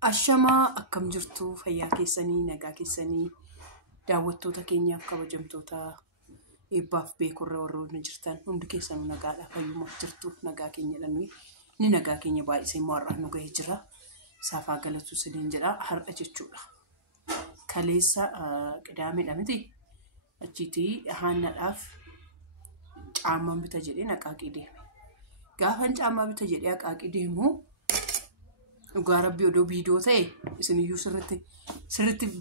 Ashamaa akkam jirtu fayyaa keessanii nagaa keessanii daawwattoota keenyaaf kabajamtoota eebbaaf beekurra warroonni jirtan hundi keessanuu nagaadha fayyumaaf jirtu nagaa keenya dhanni ni nagaa keenya baay'isee mo'arraa nu gahee jira saafaa galatu siniin jedha har'a jechuudha kaleessa qidaamedha miti achiitii haannadhaaf caammaan bita jedhee naqaaqii deeme gaafan caammaa bita jedhee naqaaqii deemu dhugaa rabbii odoo viidiyoo ta'e isiniyyuu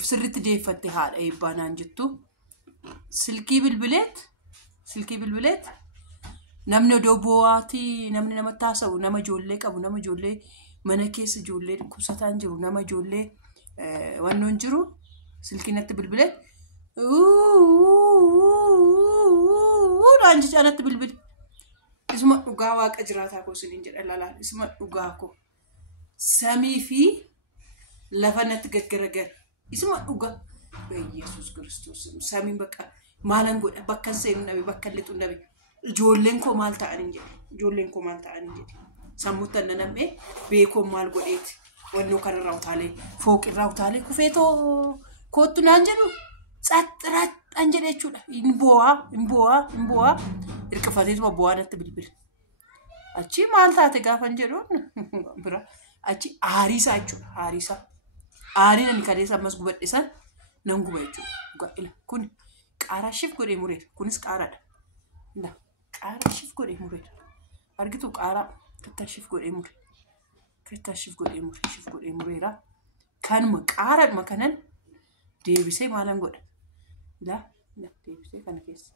sirritti deeffatte haadha eebbaanaan jettu silkii bilbileet namni odoo bo'aatii namni namatti haasa'u nama ijoollee qabu nama ijoollee mana keessa ijoollee dhukkubsataan jiru nama ijoollee wannoon jiru silkii natti bilbileet dhaan jechaanatti bilbile isuma dhugaa waaqa jiraataa koo isiniin jedha lalaan isuma dhugaa koo samii fi lafa natti gaggaragar isuma dhuga Yesuus Kiristoos samiin bakka maalan godha bakka seenu nabi bakka lixu nabi ijoolleen koo maal ta'anii jedhe sammuutti anna nam'ee beekoo maal godheeti wannoo kanarraa utaalee fooqirraa utaalee kufeetoo koottu naan jedhu xaxxiraadhaan jedhe jechuudha hin bo'aa hirqifateetuma bo'aa natti bilbila achi maal taate gaafan jedhuun bira achi aariisaa jechuudha aariin ani kaleessa ammas gubadhisan nan guba jechuudha ila kun qaaraashif godhee mureera kunis qaaraadha qaaraashif godhee mureera argitu qaaraa kattaashif godhee mureera kanuma qaaraadhuma kanan deebisee maalan godha ila deebisee kana keessa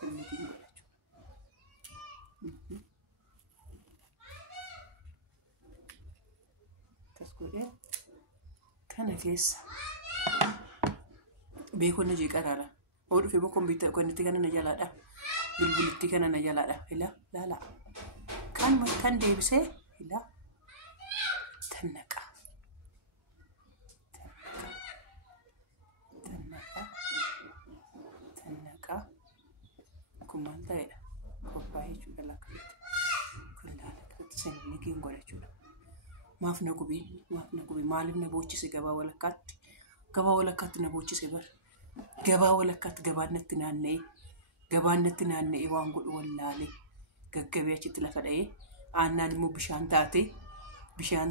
sannitiin godha jechuudha kana keessa beekonna jeeqaraadha oo dhufee moo kompiitara konnitti kana na jalaadha bilbilitti kana na jalaadha ila laala kan deebisee ila tannaqa kun maal ta'edha qophaa'ee jechuudha lakkatti kun laala seenni nigiin godha jechuudha maaf na gubii maaliif na boochise gabaa walakkaatti na boochise bar gabaa walakkaatti gabaan natti naanna'ee waan godhu wallaalee gaggabee achitti lafa dha'ee aannaan immoo bishaan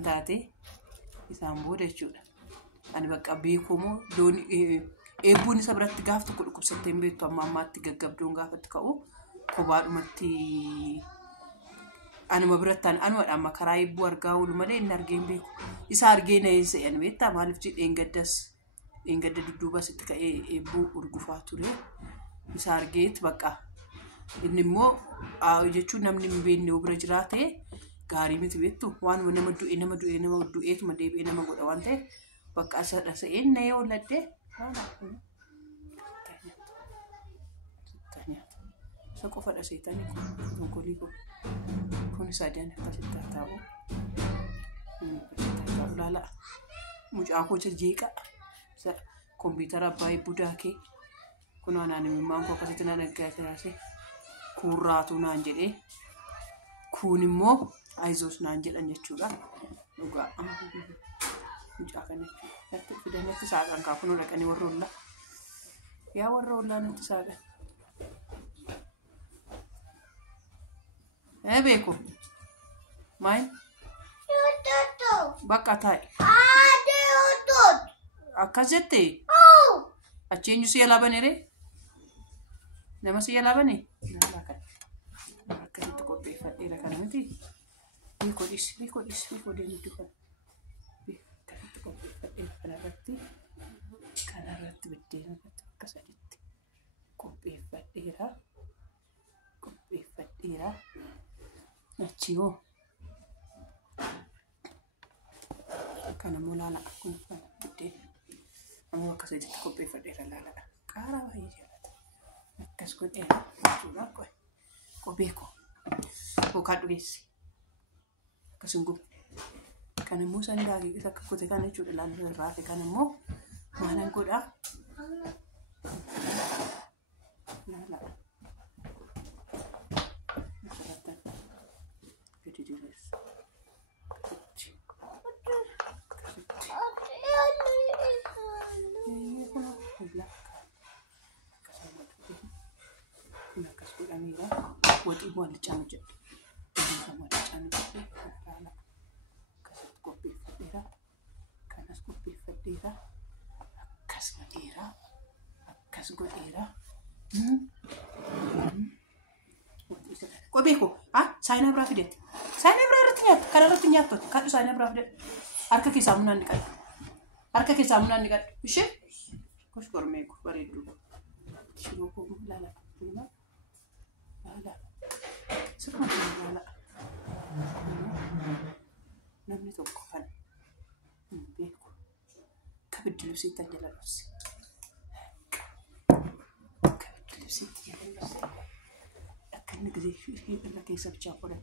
taate isaan booda jechuudha ani bakka beekomoo doon eebbuun isa biratti gaaf tokko dhukkubsattee hin beektu amma ammaatti gaggabdoon gaafatti ka'u kophaadhumatti anuma birattaan anumadha amma karaa eebbuu argaa oolu malee inni argee hin beeku isa argee na hin se'an beektaa maaliif dheengadda dudduuba sitti ka'ee eebbuu urgufaa ture isa argeet bakka inni immoo jechuun namni hin beekne yoo bira jiraate gaarii miti beektu waanuma nama du'eetuma deebi'ee nama godha waan ta'eef bakka asadha se'een na yoo laddee isa qofadha seetanii gonkolii kun sadeen akkasitti taa'u laala mucaa kocha jeeqa kompiitara abbaa eebbuu daakee kun aanaan imimmaan koo akkasitti naan argaa jiraase kuurraatu naan jedhee kun immoo aizoos naan jedhan jechuudha dhugaa mucaa kana fidanitti saaqan kaafunuu dhaqanii warra ollaa yaa warra ollaa natti saaqan beeko maal bakka taa'e akkas jettee achi eenyu si yaalaa ree nama si yaalaa bane akkasitti qopheeffadheera kana miti beekoo deemtu kana akkasitti qopheeffadheera kanarratti biddeena irratti akka sadiitti qopheeffadheera achii hoo kana immoo laala kun biddeena ammoo akka sadiitti qopheeffadheera laalaadha qaaraa baay'ee jaalata akkas godheera jechuudha qobeekoo bookaa dhugeessi akkas hin gubne kan immoo sandaagii isa akka kote kana jechuudha laala irraa fi kan immoo maalan godhaa laalaadha wal chanje wal chanje kana kopi fadira kana kopi fadira kas godira kopi ko saina bra fidet saina bra retinyat kana retinyat kadu saina bra fidet arka ki samuna ndikat ishe kosh gorme ko baridu shiro ko lala سبحان الله لا نمني توقفن بيكو كبد لبسي تنجل نفسي كبد لبسي تنجل نفسي أكن نقدر في لك يسب جاكولا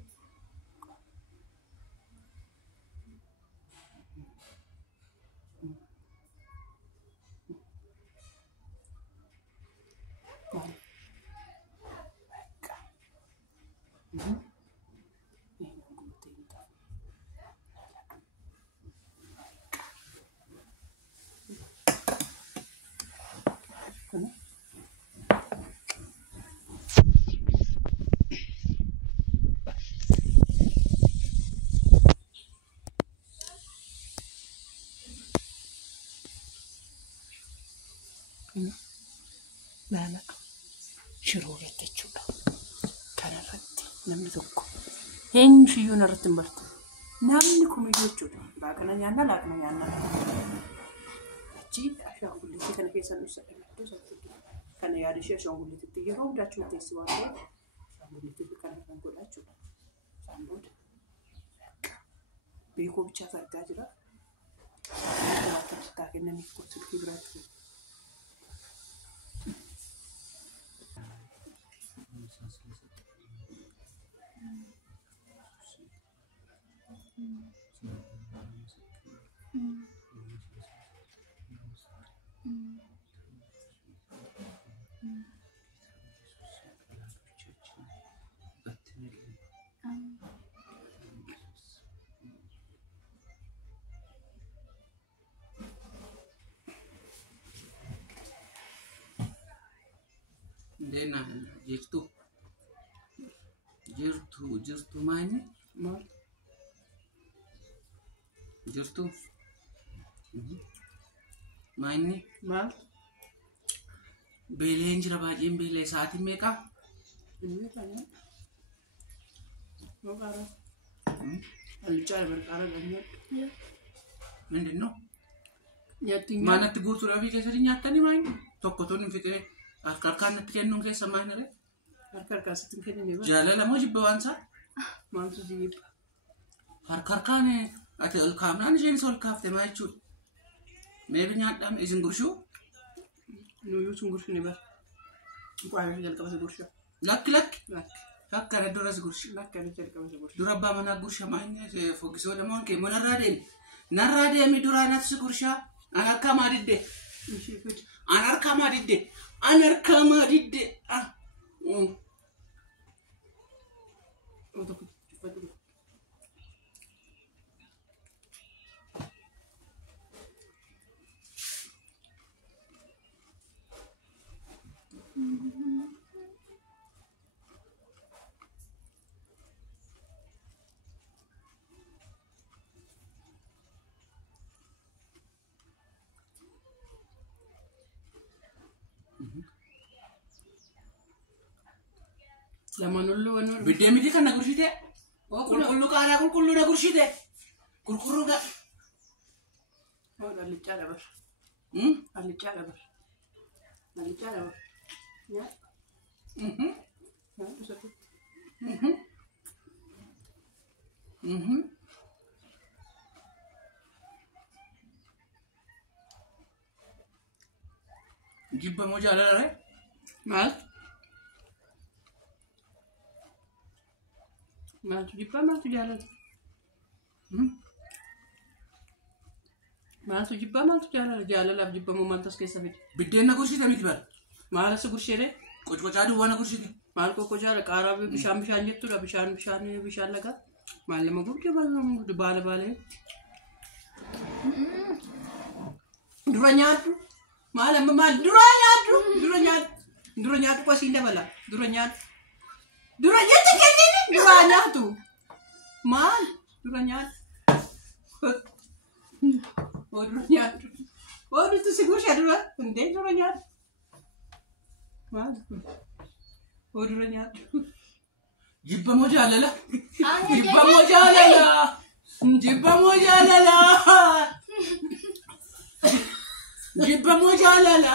لا شروع يتجودا كان رد نمني توكو هين شيو نرد مرت نمني كم يجودا باكنا نيانا لاكنا نيانا أجي أشياء أقول لك كان كيسان نسأل كان يا رجال أشياء أقول لك تيجيهم دا شو تسوى أقول لك كان نقول أشياء سامبود بيكو بتشافر كاجرا لا تستاكن نمي كوتل كبرات Dena jirtu mani mal jirtu mani mal belen jira baajin bele saati meeqa ini tanya mau karo alcara berkara banyak ya mindinno nyatinga manatti guutuudhaaf keessatti nyaatanii maayini tokko tun fixee harkaan kennuun keessa maayinare harka sitin kenni ba jaalala moo jibba waan isaa maaltu jibba harkaan ati ol kaamnaan isheen isa ol kaafte maa jechuudha meebi nyaadhaan isin gurshuu nuyu sun gurshu ni ba kwaayee jalqaba se gurshu lakki akkana duras gurshi lakkana jalqaba se gurshu dura abbaa manaa gursha maayini fokkisoo lamaan kee narraa deemi duraa natti gurshaa an harkamaa didde ishee fidi an harkamaa didde untuk cepat dulu Zaman dulu anu biddeen miti kan na gurshite qulqulluu qaalaa qulqulluu na gurshite gurguruu ga allichaa dabar ya itu satu jibba moo jaalala mal jibba maaltu jaalala maaltu jibba maaltu jaalalaaf jibbamu maal tas keessa fide biddeen na gurshite miti bar maal as gursheere qocqocaa duwwaa na gurshite maal kokko jaala qaaraa bishaan jettuudha bishaan lagaa maal nama gubde baala dura nyaadhu maal amma maal dura nyaadhu ko siin dabala dura nyaadhu Duranya tekeni duranya tu. Mal duranya. Oh duranya. Oh itu sigur siapa? Undeng duranya. Mal. Oh duranya. Jibba mojalala. Jibba mojalala. Jibba mojalala. Jibba mojalala.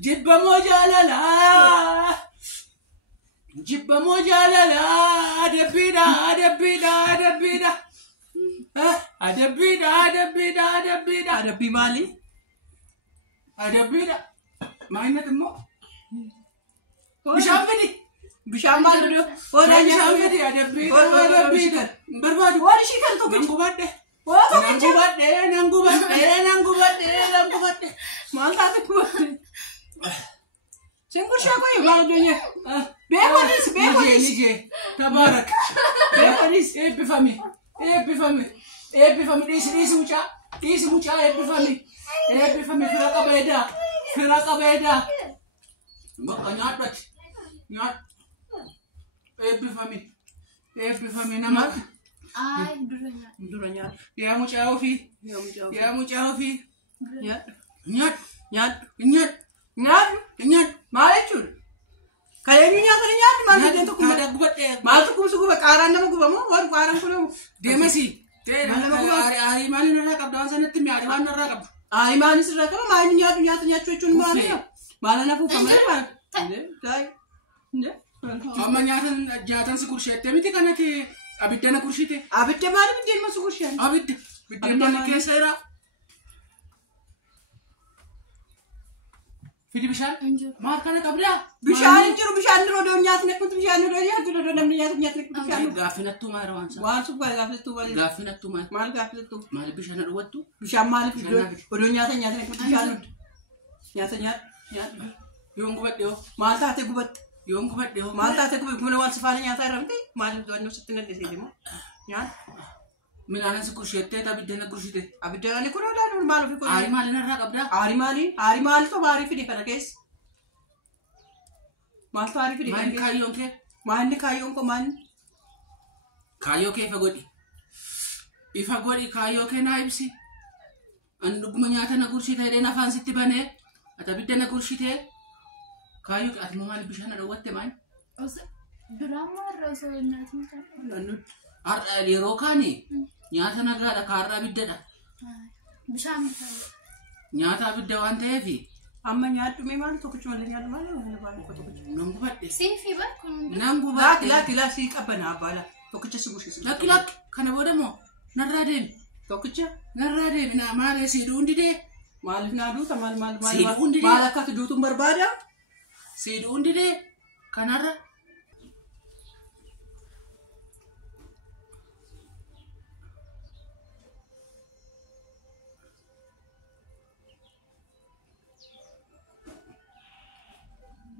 Jibba mojalala. Jibba mojalala. Adabida, adabida, adabida. Adabida, adabida, adabida. Ada bimali. Adabida. Mainnya temu. Bisa apa nih? Bishaan maal godhu Odanya sampai ada beda. Berbadu. Wali shikar to Nanggu badde. Wala Nanggu badde. maal taate kubate Sengur shako ye maal donya Bekonis Nije. Tabarak. Bekonis Epifami. Isi mucha epifami. Firaka beda. Baka nyat. Epifami nama. Ay, duranya Ya mucha ofi. nyat Nyat. maal jechuudha Kaleenya nyaatanii nyaanni maal jedheen tokko Ada gubadde. maaltu kuusu guba qaaraan nama gubamoo waan qaaraan kunamu Deemasi. Ari maali narraa qabda waan sanatti mi'aari waan narraa qabdu. Ay maanis irraa qaba maali nyaatu nyaachuu jechuun maali maala na fuufa malee maal Amma nyaatan si kursheettee miti kanatti abidda na kurshite. abidda maali biddeen masu kurshaan Abidda. Biddeen mana keessa jira. Fidi bishaan. Maal kana qabdaa? bishaan jiru bishaan roodoo nyaatni kun bishaan roodoo nyaatu namni nyaatni kun bishaan Gaafinattuu maal waan sana? waan subbaa gaafatu maali Gaafinattuu maal? maal gaafatu Maal bishaan dhawwattu? bishaan maali odoo nyaatni kun bishaan nyaata Yoon gubadde hoo? maal taate gubatte Yoon gubadde hoo? maal taate gubatte kun waan sifaana nyaataa irraa miti maal doonno sitti naddeesee deemu nyaata Midhaan si kursheettee abidda na kurshite. abidda ni kun odaan maal ofi kun Aari maali narraa qabdaa? Aari maali to baari fide kana keessa maal taari fide kana Maal keessa kaayyoon kee? maanni kaayyoon ko maanni Kaayyoo kee ifa godhi. Ifa godhi kaayyoo kee naa ibsi. Ani dhuguma nyaata na kurshite jedheen afaan sitti banee. Ati abidda na kurshite. Kaayyoo kee ati maal bishaan dhawwatte maal? drama rasa nyatin kan. Yeroo kaani nyaata nagaadha kaarraa abiddadha. Bishaan Nyaata abidda waan ta'eefi. amma nyaadhume maal tokkichi malee nyaadhu maal wala baay'ee ko tokkichi Nan gubadhe. Siifi bar kun Nan gubadhe. laaki qabbana abbaala tokkicha si bushisi Lakki kana booda moo narraa deemi. tokkicha Narraa deemi naa maalee siiduu hundi dee. maaliif naa duuta Siiduu hundi maal akkati duutuun barbaada Siiduu hundi dee kanarra.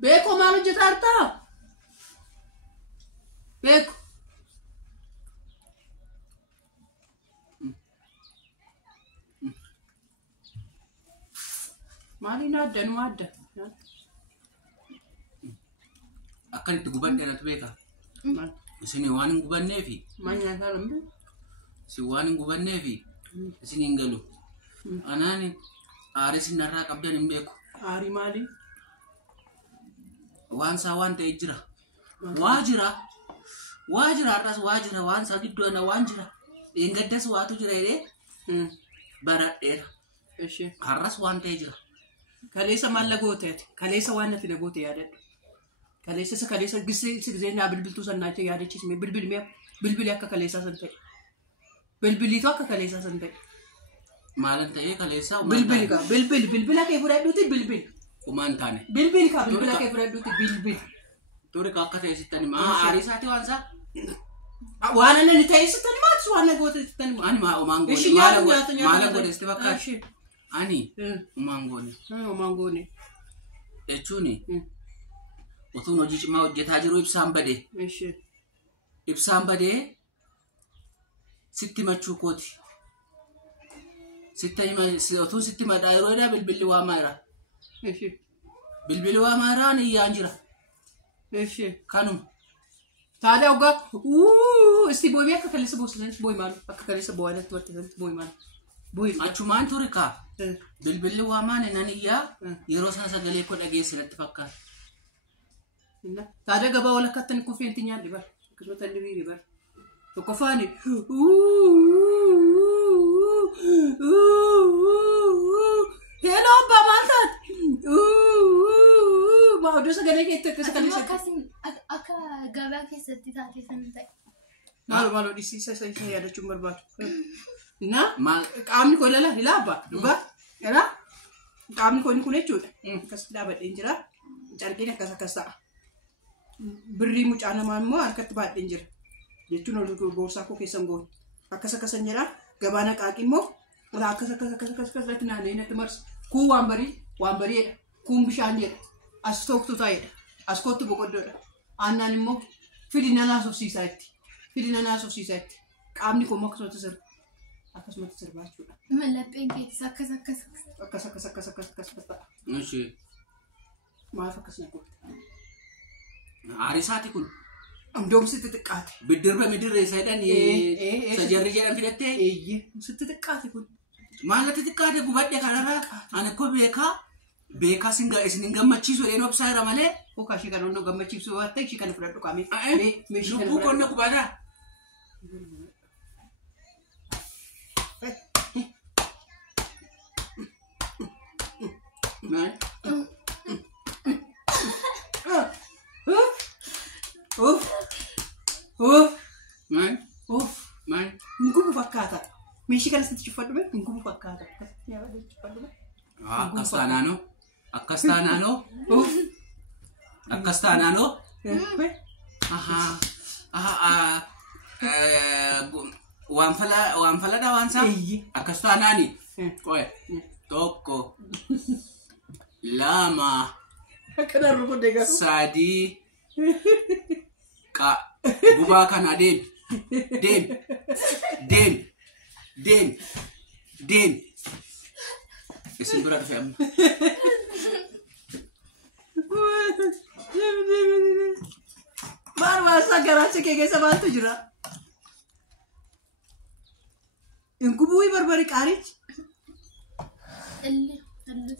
beeko maal hojjetaartaa beeko maaliin adda numa adda Akkanitti gubadhe natu beeka. Isin waan hin gubanneefi. maal nyaataa namni Si waan hin gubanneefi. Isin hin galu. Anaan aaresin narraa qabdan hin beeku. aarii maali Waan isaa waan ta'e jira. Waa jira har'as waa jira waan isaa gidduu ana waan jira. Dheengaddas waatu jira jedhee baradheera. ishee Har'as waan ta'e jira. kaleessa maal lagooteeti kaleessa waan natti lagoote yaadadhu kaleessa gisee naa bilbiltuu sannaachee yaadachiisme bilbili akka kaleessaa san ta'e bilbiliitu akka kaleessaa san ta'e Maalan ta'ee kaleessaa bilbila kee fudhadhuuti bilbil umaan taane. bilbila kee fudhadhuuti bilbil Ture akka ta'e sittani maa aarii isaati waan isaa. waan ani ta'e sittani maatu waan nagoote sittani Ani maa umaan goone. ishi nyaata Maala godhe sitti fakkaatu. Ani umaan goone. Omaan goone Jechuuni utuun hojii cimaa hojjetaa jiru ibsaan badee. ishee Ibsaan badee sitti machuu kooti. Utuun sitti madhaa yeroo bilbilli waamaa jira. ishee Bilbilli waamaa jiraan iyyaan jira. إيش كانوا تعالى وقا استي بوي بيك كلسه بوسن بوي مال كلسه بوي أنا تورت بوي مال بوي أشومان توريكا بالبل وامان إنانية يروسنا سجلي كود أجيس للتفكر تعالى قبا ولا كتن كوفين تنيا دبر كذا تندبي دبر وكفاني هلا بمالتات ما أدري سجلي كده كسجلي Akkasiin akka gabaa keessatti taatee san ta'e. Malu di sisa saya ada cuma berbat. Nah, kami kau lelah hilapa, juga, ya kami kau ni kulit cut, kas dapat injera, cari kini kasa. Beri mucana mamu, angkat tempat injer. Dia cuma lalu borsa aku kesam gon. Kasa injera, gabana kaki mo, lah kasa lagi nana ini temars. Ku wambari, kum bishanjer, astok tu tay, askot tu bokodo. Anna ni mo, fidina naso sisait. Fidina naso sisait. Kami kau mak suatu ser. Akas mati serbacu. Malappeen keessa Akkas bata. ماشي Maaf akkas nak. عريساتي كل Amdom situ dekat. بالدربة مدرة سيدان سجاري جرام في التة Situ dekat pun. ما لا تتكاد بقعد كلامه أنا كو بيكا سنجا ما تشيزو لأنه بسيارة ماله Kau kasih kan untuk gambar chip suara tak sih kan pernah tu kami. شو كنا كبارا ما ما ما Nunggu fakata. Mesti kan situ cepat dulu. Nunggu fakata. Ya ada cepat dulu. أكستانانو وانفلا دا وانسا أكستاناني كوي توكو لاما Kenapa rukun dega? سادي كا بوبا كان دين اسم براد في أم Baru masa garasi kayak sama tu jera. Yang kubui barbari karij. اللي اللي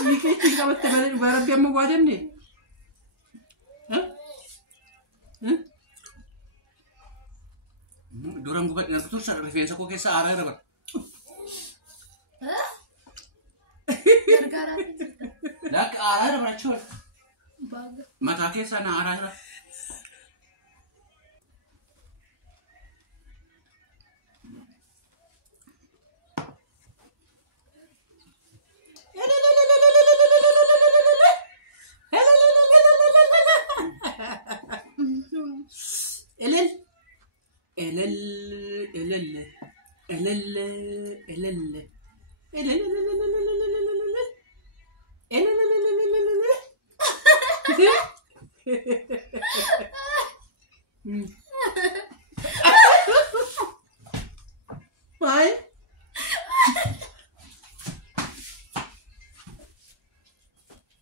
Ini tinggal betul barat dia mau buat ni. Dorang buat yang betul secara referensi aku kisah arah apa? gargaara Dak arah apa cuy? baga Mata kisah na arah.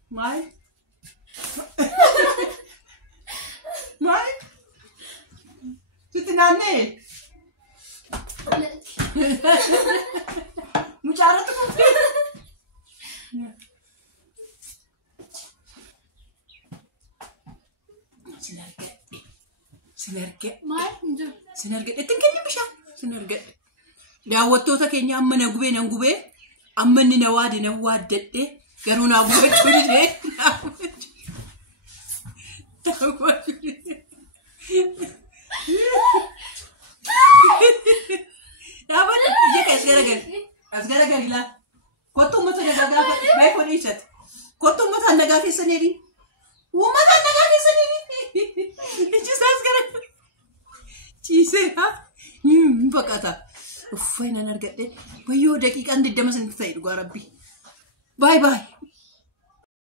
Mai? Sutinane? Mucara tu pun. Sinerge. maal hinjiru Sinerge. Tingkatnya bisa. Sinerge. Daawwattoota keenya amma na gubee amma inni na waaddadhe garuu na gubachuu didee. Dapat ija ka as garagari laa. Kottu uummata nagaa gaafa baay'ee kodhi ibsate. Kottu uummata nagaa keessanii uummata nagaa keessanii iji isaas garagari. Ciisee haa baqata. Uffaynan argadhe wayyoo daqiiqaan 20 sanitti ta'e dhugaa rabbi. Bye bye.